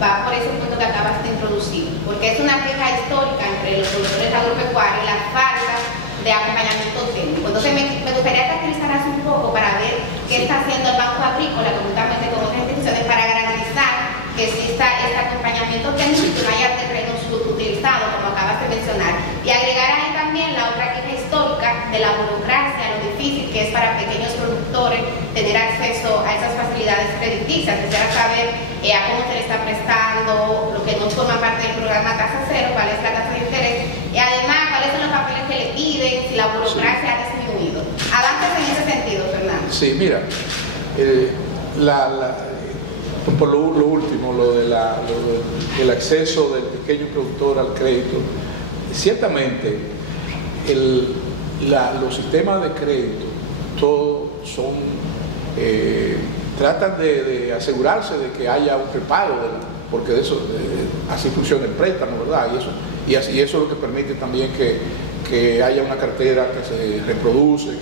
va por ese punto que acabas de introducir, porque es una queja histórica entre los productores agropecuarios la falta de acompañamiento técnico. Entonces me gustaría que utilizaras un poco para ver qué está haciendo el Banco Agrícola conjuntamente con otras instituciones para garantizar que exista este acompañamiento técnico y que no haya terrenos subutilizados, como acabas de mencionar. Y agregar ahí también la otra queja histórica de la burocracia, lo difícil que es para pequeños productores tener acceso a esas facilidades crediticias. Quisiera saber a cómo se le está prestando, lo que no forma parte del programa Tasa Cero, cuál es la tasa de interés, y además cuáles son los papeles que le piden, si la burocracia ha disminuido. Avances en ese sentido, Fernando. Sí, mira, por lo último, el acceso del pequeño productor al crédito, ciertamente los sistemas de crédito todos son tratan de asegurarse de que haya un repago, porque de eso así funciona el préstamo, ¿verdad? Y eso es lo que permite también que haya una cartera que se reproduce,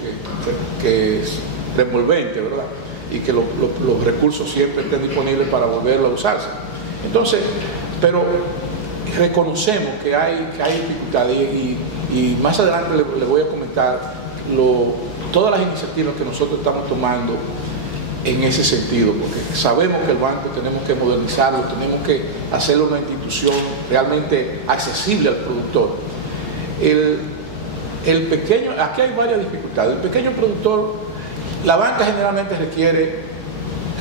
que es revolvente, ¿verdad? Y que los recursos siempre estén disponibles para volverlo a usarse. Entonces, pero reconocemos que hay dificultades y más adelante le voy a comentar todas las iniciativas que nosotros estamos tomando en ese sentido, porque sabemos que el banco tenemos que modernizarlo, tenemos que hacerlo una institución realmente accesible al productor. El pequeño, aquí hay varias dificultades. El pequeño productor, la banca generalmente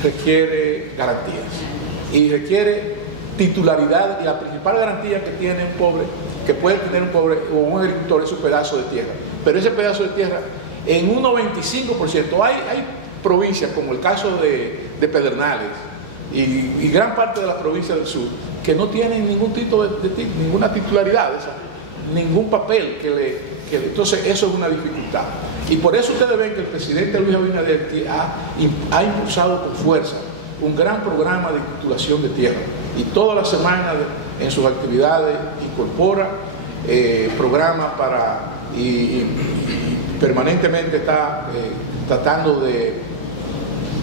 requiere garantías y requiere titularidad, y la principal garantía que tiene un pobre, que puede tener un pobre o un agricultor, es un pedazo de tierra. Pero ese pedazo de tierra, en un 95%, hay provincias como el caso de Pedernales y gran parte de las provincias del sur que no tienen ningún título ninguna titularidad, ningún papel entonces eso es una dificultad. Y por eso ustedes ven que el presidente Luis Abinader ha impulsado con fuerza un gran programa de titulación de tierra, y todas las semanas en sus actividades incorpora programas y permanentemente está tratando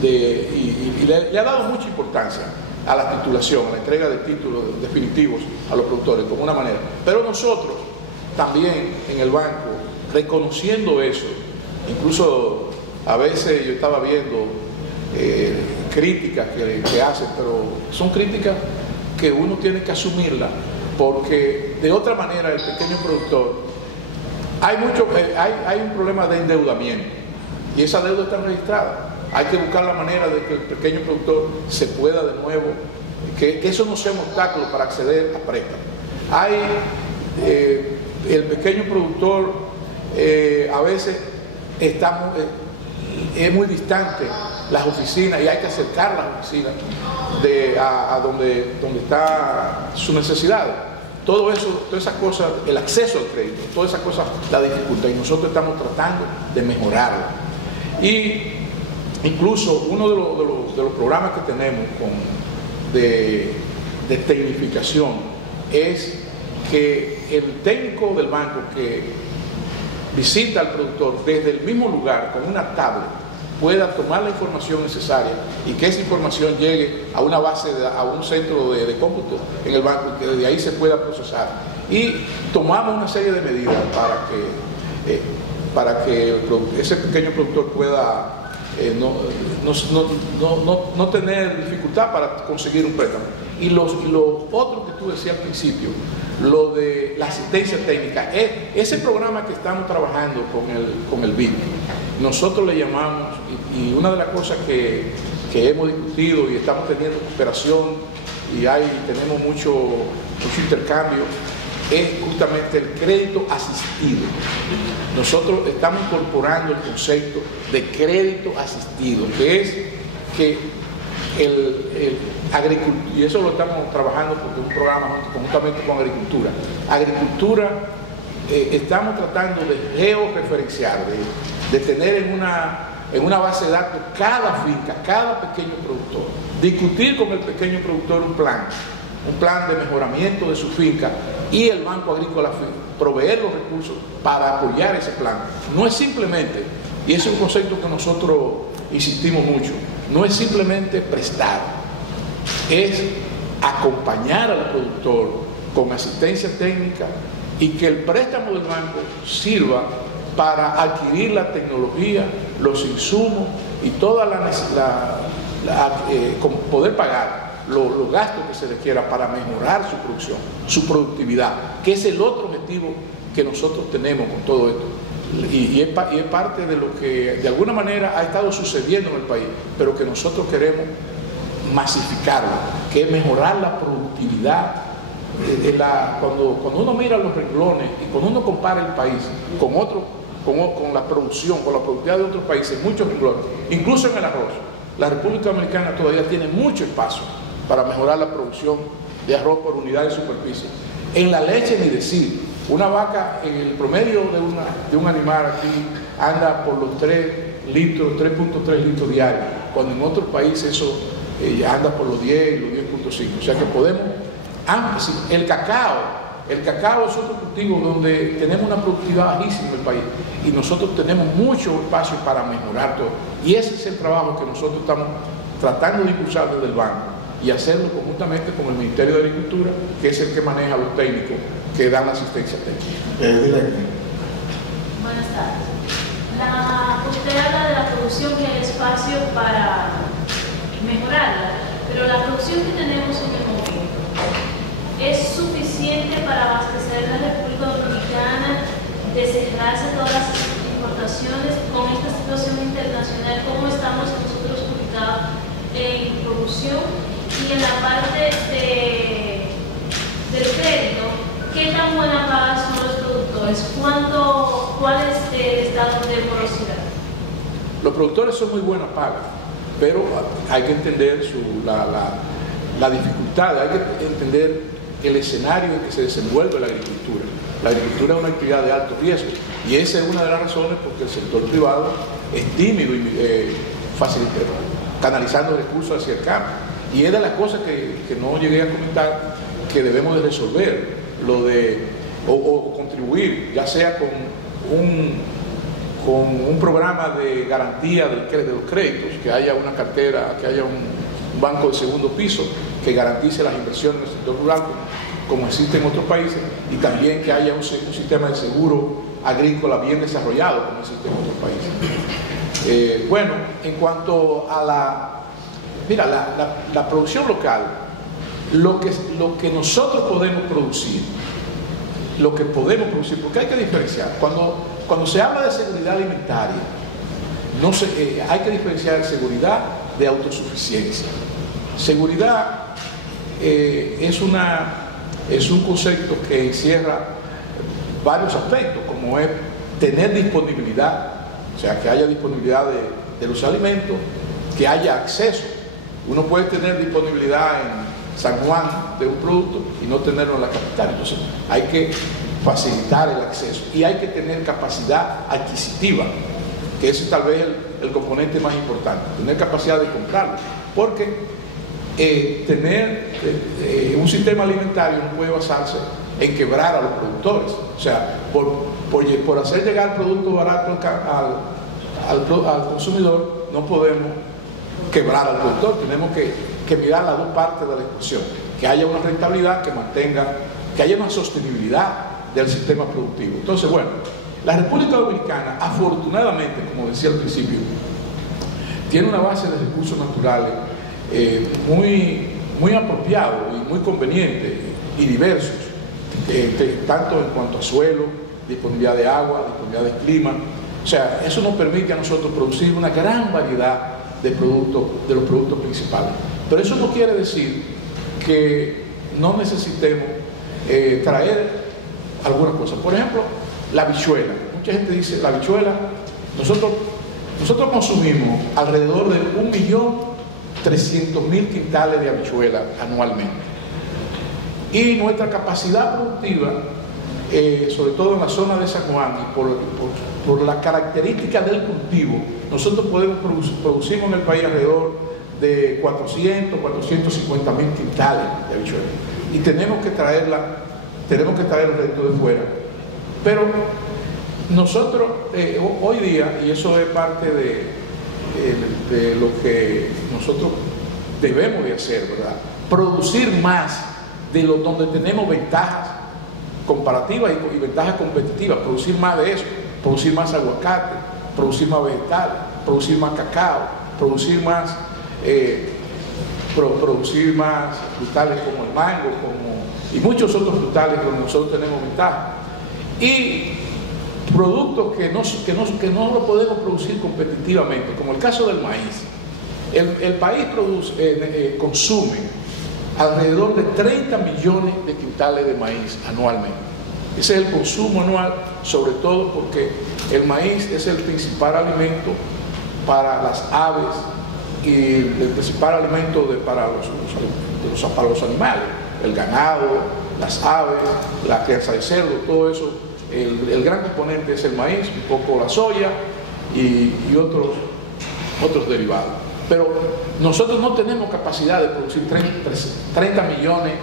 y le ha dado mucha importancia a la titulación, a la entrega de títulos definitivos a los productores como una manera. Pero nosotros también en el banco, reconociendo eso, incluso a veces yo estaba viendo críticas que hacen, pero son críticas que uno tiene que asumirlas, porque de otra manera el pequeño productor, hay un problema de endeudamiento y esa deuda está registrada. Hay que buscar la manera de que el pequeño productor se pueda de nuevo, que eso no sea un obstáculo para acceder a préstamos. El pequeño productor a veces es muy distante las oficinas y hay que acercar las oficinas a donde está su necesidad. Todo eso, todas esas cosas, el acceso al crédito, todas esas cosas la dificultad, y nosotros estamos tratando de mejorarlo. Y incluso uno de los programas que tenemos de tecnificación es que el técnico del banco que visita al productor desde el mismo lugar con una tablet pueda tomar la información necesaria y que esa información llegue a una base, a un centro de cómputo en el banco, y que desde ahí se pueda procesar. Y tomamos una serie de medidas para que ese pequeño productor pueda no tener dificultad para conseguir un préstamo. Y lo otro que tú decías al principio, lo de la asistencia técnica, ese programa que estamos trabajando con el BID, nosotros le llamamos, y una de las cosas que hemos discutido y estamos teniendo cooperación y tenemos mucho intercambio, es justamente el crédito asistido. Nosotros estamos incorporando el concepto de crédito asistido, que es que y eso lo estamos trabajando porque es un programa conjuntamente con Agricultura, estamos tratando de georreferenciar, de tener en una base de datos cada finca, cada pequeño productor, discutir con el pequeño productor un plan de mejoramiento de su finca, y el Banco Agrícola proveer los recursos para apoyar ese plan. No es simplemente, y ese es un concepto que nosotros insistimos mucho, no es simplemente prestar, es acompañar al productor con asistencia técnica y que el préstamo del banco sirva para adquirir la tecnología, los insumos y toda con poder pagar los gastos que se requiera para mejorar su producción, su productividad, que es el otro objetivo que nosotros tenemos con todo esto. Y es parte de lo que de alguna manera ha estado sucediendo en el país, pero que nosotros queremos masificarlo, que es mejorar la productividad. Cuando uno mira los renglones y cuando uno compara el país con la producción, con la productividad de otros países, muchos renglones, incluso en el arroz, la República Dominicana todavía tiene mucho espacio para mejorar la producción de arroz por unidad de superficie. En la leche, ni decir, una vaca, en el promedio de un animal aquí anda por los 3.3 litros diarios, cuando en otros países eso anda por los 10, los 10.5. O sea que podemos, el cacao es otro cultivo donde tenemos una productividad bajísima en el país y nosotros tenemos mucho espacio para mejorar todo. Y ese es el trabajo que nosotros estamos tratando de impulsar desde el banco y hacerlo conjuntamente con el Ministerio de Agricultura, que es el que maneja los técnicos que dan la asistencia técnica. Buenas tardes. Usted habla de la producción, que hay espacio para mejorarla, pero la producción que tenemos en el momento ¿es suficiente para abastecer la República Dominicana, de cerrarse todas las importaciones con esta situación internacional? ¿Cómo estamos nosotros ubicados en producción? Y en la parte del crédito, ¿qué tan buena paga son los productores? ¿Cuál es el estado de morosidad? Los productores son muy buena paga, pero hay que entender la dificultad, hay que entender el escenario en que se desenvuelve la agricultura. La agricultura es una actividad de alto riesgo y esa es una de las razones porque el sector privado es tímido y canalizando recursos hacia el campo. Y es de las cosas que no llegué a comentar que debemos de resolver, o contribuir, ya sea con un programa de garantía de los créditos, que haya una cartera, que haya un banco de segundo piso que garantice las inversiones en el sector rural, como existe en otros países, y también que haya un sistema de seguro agrícola bien desarrollado, como existe en otros países. Bueno, en cuanto a la producción local, lo que nosotros podemos producir, porque hay que diferenciar. Cuando se habla de seguridad alimentaria, hay que diferenciar seguridad de autosuficiencia. Seguridad es un concepto que encierra varios aspectos, como es tener disponibilidad, o sea, que haya disponibilidad de los alimentos, que haya acceso. Uno puede tener disponibilidad en San Juan de un producto y no tenerlo en la capital. Entonces hay que facilitar el acceso y hay que tener capacidad adquisitiva, que ese es tal vez el componente más importante, tener capacidad de comprarlo, porque tener un sistema alimentario no puede basarse en quebrar a los productores. O sea, por hacer llegar el producto barato al consumidor, no podemos quebrar al productor. Tenemos que mirar las dos partes de la ecuación, que haya una rentabilidad que haya una sostenibilidad del sistema productivo. Entonces, bueno, la República Dominicana, afortunadamente, como decía al principio, tiene una base de recursos naturales muy apropiados y muy convenientes y diversos, tanto en cuanto a suelo, disponibilidad de agua, disponibilidad de clima. O sea, eso nos permite a nosotros producir una gran variedad de los productos principales. Pero eso no quiere decir que no necesitemos traer algunas cosas. Por ejemplo, la habichuela. Mucha gente dice, la habichuela, nosotros consumimos alrededor de 1.300.000 quintales de habichuela anualmente. Y nuestra capacidad productiva, sobre todo en la zona de San Juan, y por la característica del cultivo, nosotros podemos producir en el país alrededor de 400, 450.000 quintales de habichuela. Y tenemos que traer el resto de fuera. Pero nosotros, hoy día, y eso es parte de lo que nosotros debemos de hacer, ¿verdad? Producir más de lo donde tenemos ventajas comparativas y ventajas competitivas, producir más de eso, producir más aguacate, producir más vegetales, producir más cacao, producir más frutales como el mango, y muchos otros frutales donde nosotros tenemos ventaja. Y productos que no lo podemos producir competitivamente, como el caso del maíz. El país consume alrededor de 30 millones de quintales de maíz anualmente. Ese es el consumo anual, sobre todo porque el maíz es el principal alimento para las aves y el principal alimento para los animales, el ganado, las aves, la crianza de cerdo, todo eso. El gran componente es el maíz, un poco la soya y otros derivados. Pero nosotros no tenemos capacidad de producir 30 millones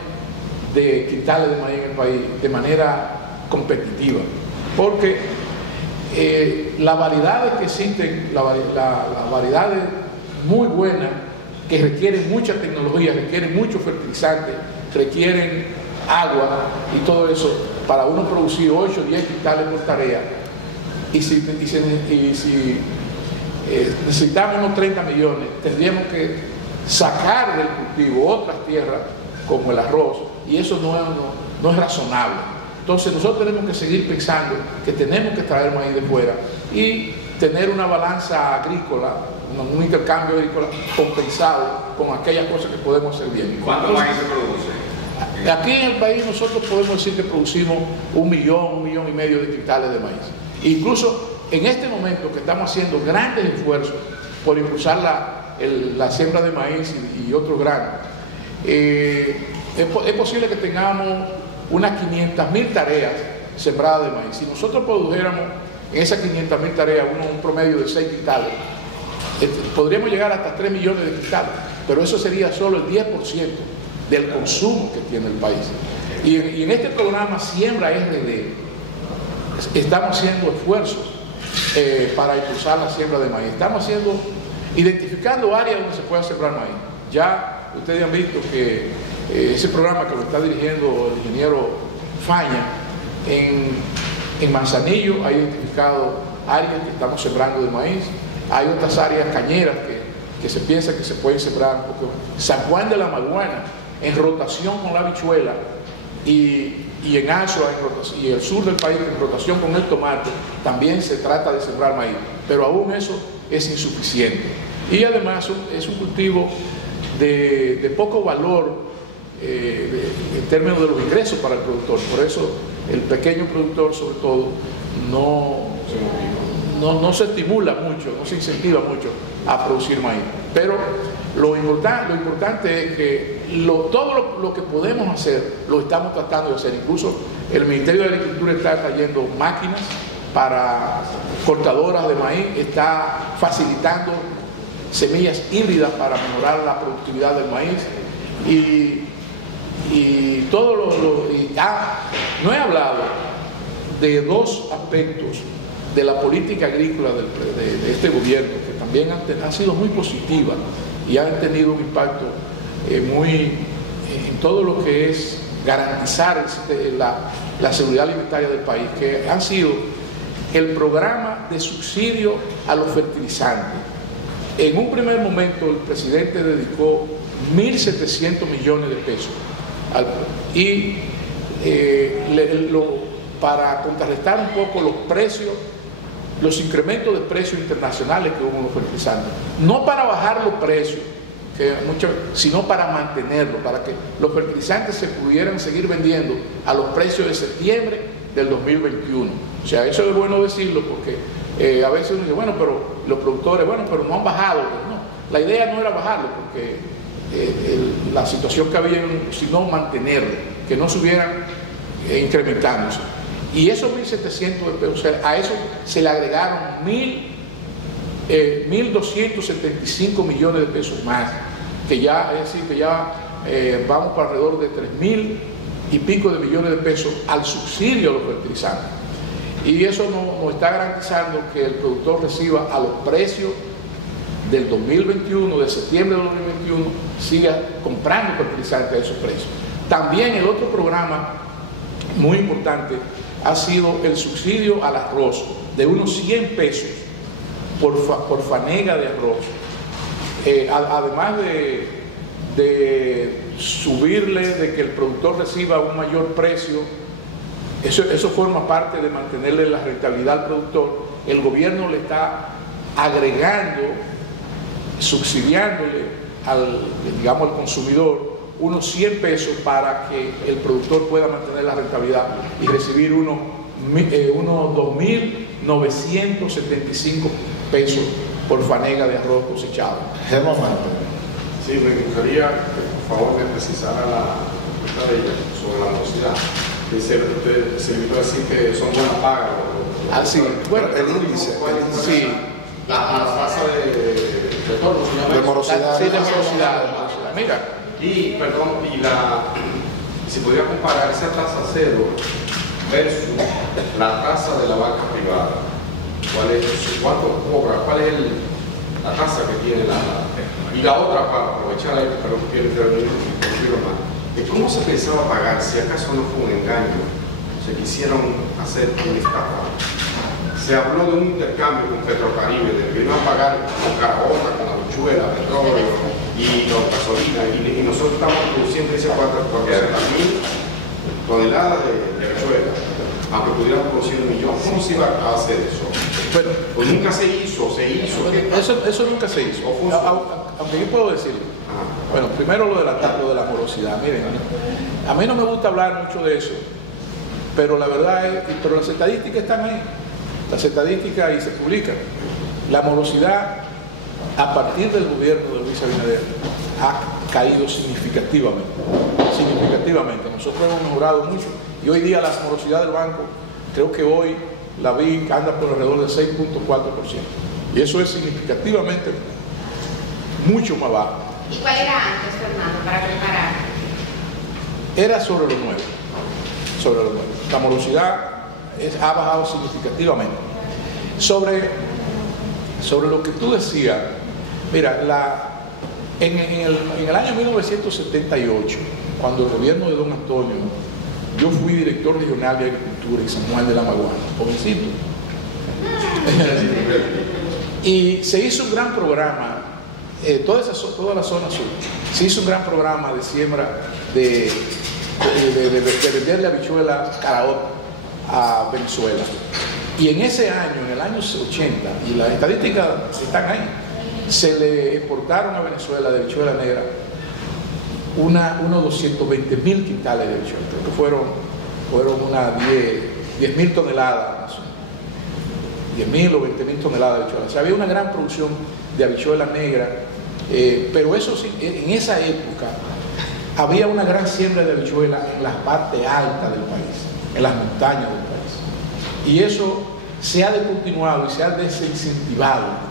de quintales de maíz en el país de manera competitiva, porque las variedades que existen, las variedades muy buenas, que requieren mucha tecnología, requieren mucho fertilizante, requieren agua y todo eso, para uno producir 8 o 10 quintales por tarea, y si necesitamos unos 30 millones, tendríamos que sacar del cultivo otras tierras como el arroz, y eso no es razonable. Entonces nosotros tenemos que seguir pensando que tenemos que traer maíz de fuera y tener una balanza agrícola, un intercambio agrícola compensado con aquellas cosas que podemos hacer bien. ¿Cuánto maíz se produce? Aquí en el país nosotros podemos decir que producimos 1 millón y medio de quintales de maíz. Incluso en este momento que estamos haciendo grandes esfuerzos por impulsar la siembra de maíz y otros granos, es posible que tengamos unas 500.000 tareas sembradas de maíz. Si nosotros produjéramos en esas 500.000 tareas un promedio de 6 quintales, podríamos llegar hasta 3 millones de quintales, pero eso sería solo el 10% del consumo que tiene el país. Y en este programa Siembra RD estamos haciendo esfuerzos para impulsar la siembra de maíz. Estamos identificando áreas donde se pueda sembrar maíz. Ya ustedes han visto que ese programa que lo está dirigiendo el ingeniero Faña en Manzanillo ha identificado áreas que estamos sembrando de maíz. Hay otras áreas cañeras que se piensa que se pueden sembrar, porque San Juan de la Maguana, en rotación con la habichuela, y en Azua y el sur del país en rotación con el tomate, también se trata de sembrar maíz, pero aún eso es insuficiente. Y además es un cultivo de poco valor en términos de los ingresos para el productor. Por eso el pequeño productor, sobre todo, no se estimula mucho, no se incentiva mucho a producir maíz. Pero lo importante es que todo lo que podemos hacer lo estamos tratando de hacer. Incluso el Ministerio de Agricultura está trayendo máquinas para cortadoras de maíz, está facilitando semillas híbridas para mejorar la productividad del maíz y todo no he hablado de dos aspectos de la política agrícola de este gobierno, que también han sido muy positivas y han tenido un impacto en todo lo que es garantizar la seguridad alimentaria del país, que han sido el programa de subsidio a los fertilizantes. En un primer momento el presidente dedicó 1.700 millones de pesos para contrarrestar un poco los incrementos de precios internacionales que hubo en los fertilizantes. No para bajar los precios, sino para mantenerlos, para que los fertilizantes se pudieran seguir vendiendo a los precios de septiembre del 2021. O sea, eso es bueno decirlo, porque a veces uno dice, bueno, pero los productores, pero no han bajado. No, la idea no era bajarlo, porque la situación que había, sino mantenerlo, que no subieran incrementándose. Y esos 1.700 de pesos, a eso se le agregaron 1.275 millones de pesos más, que ya, es decir, que ya vamos para alrededor de 3.000 y pico de millones de pesos al subsidio a los fertilizantes. Y eso nos está garantizando que el productor reciba a los precios del 2021, de septiembre del 2021, siga comprando fertilizantes a esos precios. También el otro programa muy importante ha sido el subsidio al arroz de unos 100 pesos por fanega de arroz. Además de subirle, de que el productor reciba un mayor precio, eso forma parte de mantenerle la rentabilidad al productor. El gobierno le está agregando, subsidiándole al consumidor unos 100 pesos para que el productor pueda mantener la rentabilidad y recibir unos 2.975 pesos por fanega de arroz cosechado. Sí, me gustaría que por favor me precisara la respuesta de ella sobre la morosidad. Dice, usted se limitó a decir que son buenas pagas. Sí, bueno, el índice. Sí. La tasa de retorno, de morosidad. Sí, de morosidad. Mira. Y, perdón, si podría comparar esa tasa cero versus la tasa de la banca privada. ¿Cuánto cobra? ¿Cuál es la tasa que tiene y la otra, para aprovechar ahí, pero quiero intervenir más, de cómo se pensaba pagar, si acaso no fue un engaño, se quisieron hacer una estafa? Se habló de un intercambio con Petrocaribe, de que iban a pagar con caraota, con habichuela, petróleo y gasolina, y nosotros estamos produciendo ese 400.000 toneladas de habichuela, aunque pudiéramos producir 1 millón. ¿Cómo se iba a hacer eso? Bueno, pues nunca se hizo. Eso nunca se hizo. Aunque yo puedo decirlo. Bueno, primero lo de la morosidad. Miren, a mí no me gusta hablar mucho de eso, pero la verdad es, pero las estadísticas están ahí. Las estadísticas ahí se publican. La morosidad, a partir del gobierno de Luis Abinader, ha caído significativamente. Nosotros hemos mejorado mucho y hoy día la morosidad del banco, creo que hoy la vi anda por alrededor del 6.4%. Y eso es significativamente mucho más bajo. ¿Y cuál era antes, Fernando, para comparar? Era sobre lo 9. La morosidad ha bajado significativamente. Sobre lo que tú decías, mira, en el año 1978, cuando el gobierno de Don Antonio, yo fui director regional de Agricultura en San Juan de la Maguana, jovencito. Y se hizo un gran programa, toda la zona sur, se hizo un gran programa de siembra de venderle habichuela caraota a Venezuela. Y en ese año, en el año 80, y las estadísticas están ahí, se le exportaron a Venezuela de habichuela negra unos 220.000 quintales de habichuela. Creo que fueron unas 10.000 toneladas, 10.000 o 20.000 toneladas de habichuela. O sea, había una gran producción de habichuela negra, pero eso sí, en esa época había una gran siembra de habichuela en la parte alta del país, en las montañas del país. Y eso se ha descontinuado y se ha desincentivado.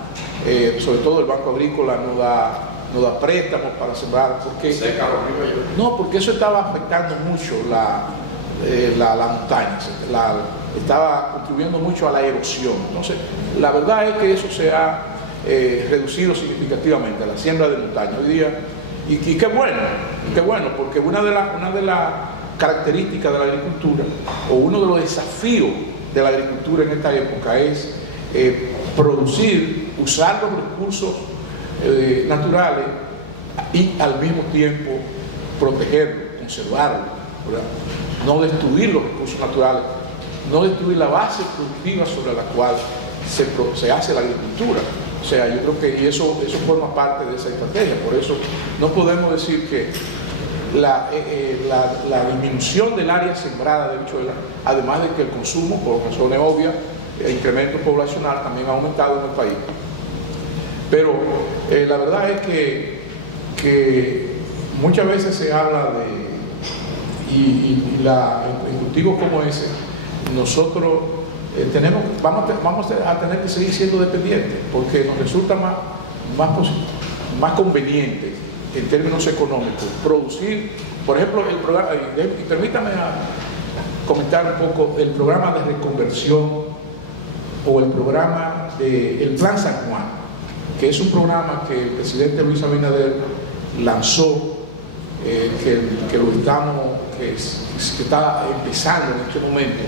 Sobre todo el Banco Agrícola no da préstamos para sembrar, porque eso estaba afectando mucho la montaña, estaba contribuyendo mucho a la erosión. Entonces, la verdad es que eso se ha reducido significativamente, la siembra de montaña hoy día, y qué bueno, porque una de las características de la agricultura, o uno de los desafíos de la agricultura en esta época es producir, usar los recursos naturales y al mismo tiempo protegerlos, conservarlos, ¿verdad? No destruir los recursos naturales, no destruir la base productiva sobre la cual se hace la agricultura. O sea, yo creo que eso forma parte de esa estrategia. Por eso no podemos decir que la disminución del área sembrada de habichuela, además de que el consumo, por razones obvias, el incremento poblacional también ha aumentado en el país. Pero la verdad es que muchas veces se habla en cultivos como ese, nosotros vamos a tener que seguir siendo dependientes, porque nos resulta más conveniente en términos económicos producir, por ejemplo, el programa, y permítame comentar un poco el programa de reconversión o el programa del Plan San Juan. que es un programa que el presidente Luis Abinader lanzó, que está empezando en este momento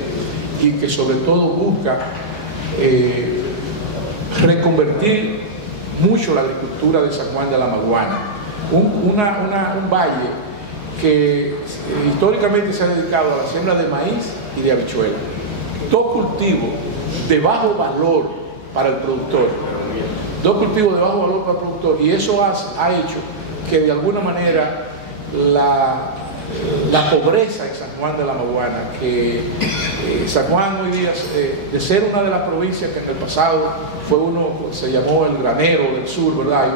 y que sobre todo busca reconvertir mucho la agricultura de San Juan de la Maguana, un valle que históricamente se ha dedicado a la siembra de maíz y de habichuela, dos cultivos de bajo valor para el productor, y eso ha hecho que de alguna manera la pobreza en San Juan de la Maguana, que San Juan hoy día, de ser una de las provincias que en el pasado se llamó el granero del sur, ¿verdad?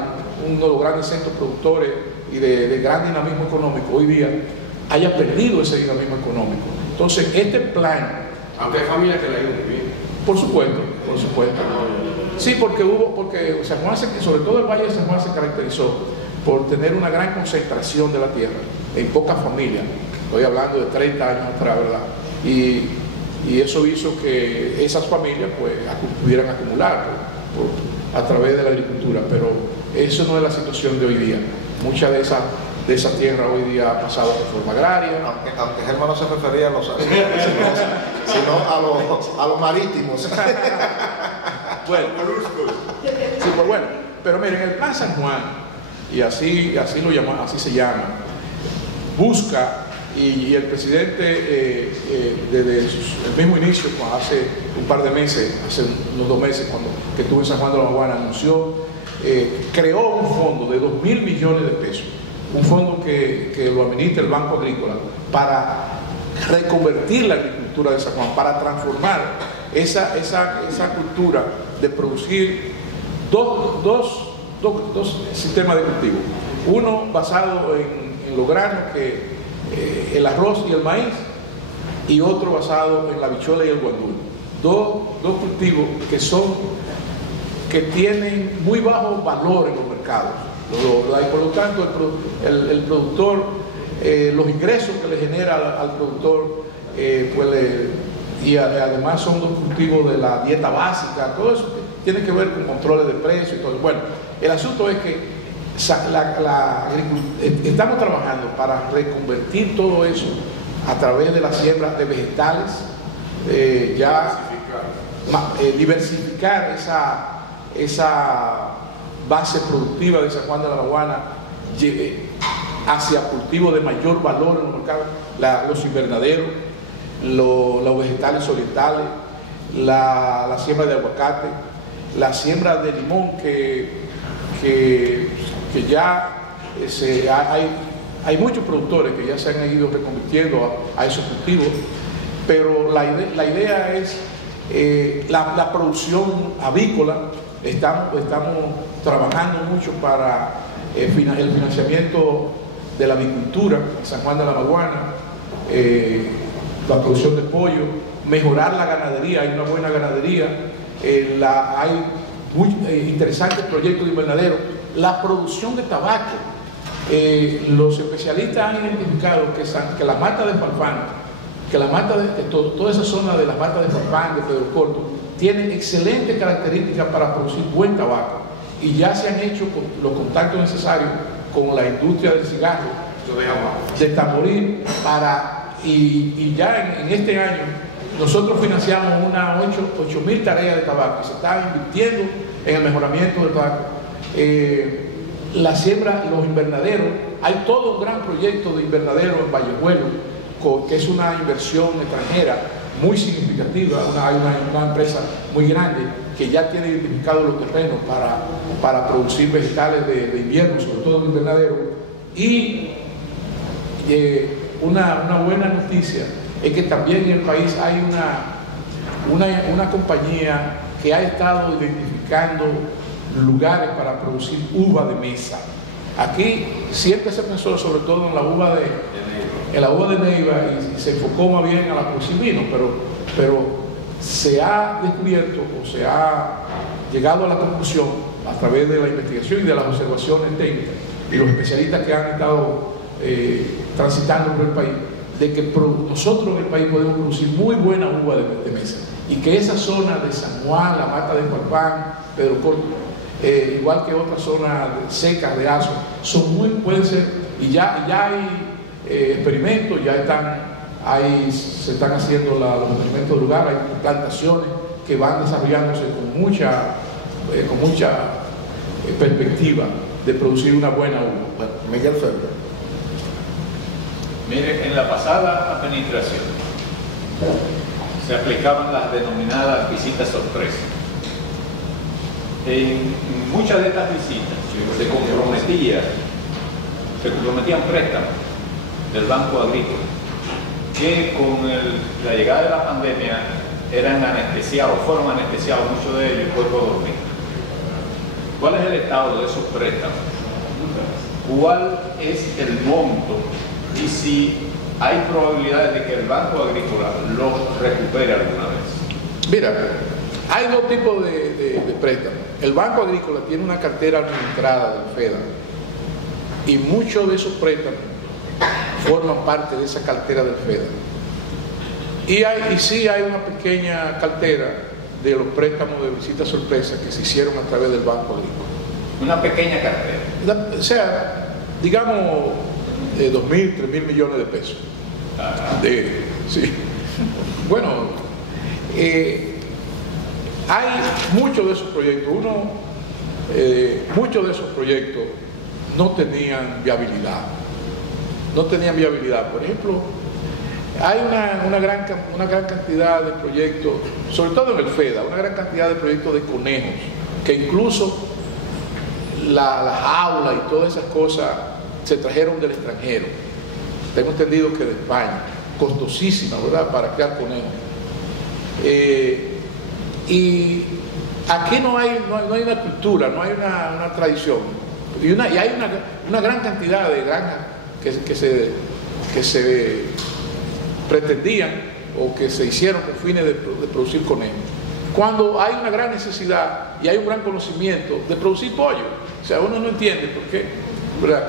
Uno de los grandes centros productores y de gran dinamismo económico, hoy día haya perdido ese dinamismo económico. Entonces, este plan... Aunque hay familias que le ha ido muy bien. Por supuesto. Sí, porque San Juan, sobre todo el Valle de San Juan, se caracterizó por tener una gran concentración de la tierra en pocas familias. Estoy hablando de 30 años atrás, ¿verdad? Y eso hizo que esas familias pues pudieran acumular a través de la agricultura, pero eso no es la situación de hoy día. Mucha de esa tierra hoy día ha pasado a reforma agraria. Aunque Germán no se refería a los agrícolas, sino a los marítimos. Bueno, sí, pues bueno, pero miren, el Plan San Juan, y así se llama, busca, y el presidente desde el mismo inicio, hace un par de meses, hace unos 2 meses, que estuvo en San Juan de la Maguana, anunció, creó un fondo de 2.000 millones de pesos, un fondo que lo administra el Banco Agrícola, para reconvertir la agricultura de San Juan, para transformar esa cultura de producir dos sistemas de cultivo. Uno basado en los granos, el arroz y el maíz, y otro basado en la habichuela y el guandul. Dos cultivos que tienen muy bajo valor en los mercados. Y por lo tanto, el productor, los ingresos que le genera al productor, y además son dos cultivos de la dieta básica, todo eso tiene que ver con controles de precios y todo. Bueno, el asunto es que estamos trabajando para reconvertir todo eso a través de la siembra de vegetales, diversificar esa base productiva de San Juan de la Maguana hacia cultivos de mayor valor en los mercados, los invernaderos, los vegetales orientales, la siembra de aguacate, la siembra de limón, que ya hay muchos productores que ya se han ido reconvirtiendo a esos cultivos, pero la idea es la producción avícola. Estamos trabajando mucho para el financiamiento de la avicultura en San Juan de la Maguana, la producción de pollo, mejorar la ganadería. Hay una buena ganadería, hay muy interesantes proyectos de invernadero, la producción de tabaco. Los especialistas han identificado que la mata de Farfán, toda esa zona de la mata de Farfán, de Pedro Corto, tiene excelentes características para producir buen tabaco, y ya se han hecho los contactos necesarios con la industria del cigarro de Tamboril y ya en este año nosotros financiamos unas 8.000 tareas de tabaco, y se está invirtiendo en el mejoramiento del tabaco. La siembra, los invernaderos, hay todo un gran proyecto de invernadero en Vallejuelo, que es una inversión extranjera muy significativa. Hay una empresa muy grande que ya tiene identificados los terrenos para producir vegetales de invierno, sobre todo en invernadero. Y una buena noticia es que también en el país hay una compañía que ha estado identificando lugares para producir uva de mesa. Aquí siempre se pensó sobre todo en la uva de Neiva, y se enfocó más bien a la producción vino, pero se ha descubierto, o se ha llegado a la conclusión a través de la investigación y de las observaciones técnicas y los especialistas que han estado transitando por el país, de que nosotros en el país podemos producir muy buena uva de mesa, y que esa zona de San Juan, la mata de Farfán, Pedro Corto, igual que otras zonas secas de Asua, pueden ser, y ya hay experimentos, se están haciendo los experimentos de lugar, hay plantaciones que van desarrollándose con mucha perspectiva de producir una buena uva. Bueno, Miguel Febre. Mire, en la pasada administración se aplicaban las denominadas visitas sorpresa. En muchas de estas visitas se comprometían préstamos del Banco Agrícola que con la llegada de la pandemia fueron anestesiados muchos de ellos por dormir. ¿Cuál es el estado de esos préstamos? ¿Cuál es el monto? Y si hay probabilidades de que el Banco Agrícola los recupere alguna vez. Mira, hay dos tipos de préstamos. El Banco Agrícola tiene una cartera administrada del FEDA y muchos de esos préstamos forman parte de esa cartera del FEDA. Y sí hay una pequeña cartera de los préstamos de visita sorpresa que se hicieron a través del Banco Agrícola. Una pequeña cartera. O sea, digamos 2.000, 3.000 millones de pesos. Sí. Bueno, hay muchos de esos proyectos. Muchos de esos proyectos no tenían viabilidad. Por ejemplo, hay una gran cantidad de proyectos, sobre todo en el FEDA, una gran cantidad de proyectos de conejos, que incluso las aulas y todas esas cosas se trajeron del extranjero. Tengo entendido que de España, costosísimas, ¿verdad?, para crear conejos. Y aquí no hay una cultura, no hay una tradición. Y hay una gran cantidad de granjas que se pretendían o que se hicieron con fines de producir conejos. Cuando hay una gran necesidad y hay un gran conocimiento de producir pollo. O sea, uno no entiende por qué, ¿verdad?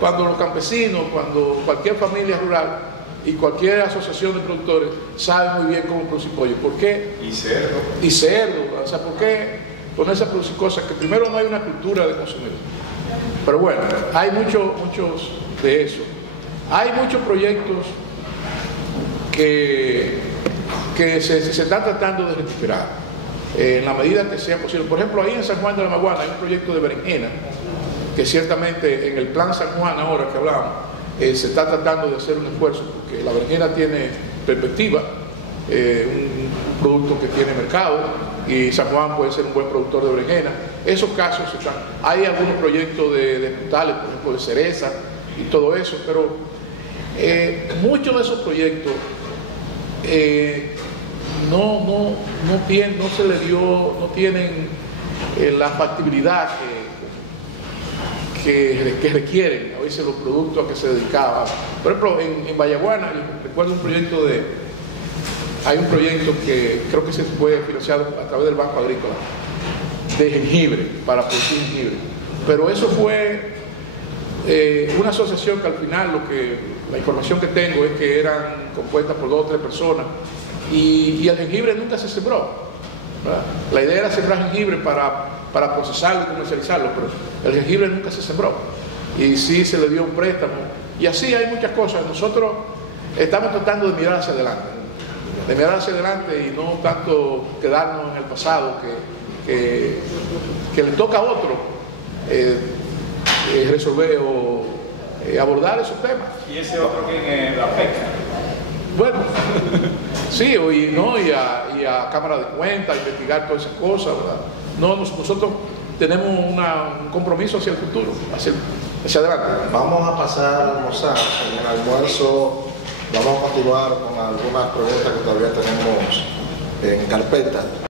Cuando los campesinos, cuando cualquier familia rural y cualquier asociación de productores sabe muy bien cómo producir pollo. ¿Por qué? Y cerdo. O sea, ¿por qué ponerse a producir cosas que primero no hay una cultura de consumir? Pero bueno, hay muchos de eso. Hay muchos proyectos que se están tratando de recuperar en la medida que sea posible. Por ejemplo, ahí en San Juan de la Maguana hay un proyecto de berenjena que ciertamente en el plan San Juan, ahora que hablamos, se está tratando de hacer un esfuerzo porque la berenjena tiene perspectiva, un producto que tiene mercado, y San Juan puede ser un buen productor de berenjena. Esos casos están. Hay algunos proyectos de frutales, por ejemplo de cereza y todo eso, pero muchos de esos proyectos no tienen la factibilidad que requieren a veces los productos a que se dedicaban. Por ejemplo, en Vallaguana, recuerdo hay un proyecto que creo que se fue financiado a través del Banco Agrícola de jengibre, para producir jengibre, pero eso fue una asociación que al final la información que tengo es que eran compuestas por 2 o 3 personas y el jengibre nunca se sembró, ¿verdad? La idea era sembrar jengibre para procesarlo y comercializarlo, pero el jengibre nunca se sembró y sí se le dio un préstamo, y así hay muchas cosas. Nosotros estamos tratando de mirar hacia adelante y no tanto quedarnos en el pasado que le toca a otro resolver o abordar esos temas. ¿Y ese otro que es la pesca? Bueno, sí, y a Cámara de Cuentas, investigar todas esas cosas, ¿verdad? No, nosotros tenemos un compromiso hacia el futuro, hacia adelante. Vamos a pasar a almorzar. En el almuerzo vamos a continuar con algunas preguntas que todavía tenemos en carpeta.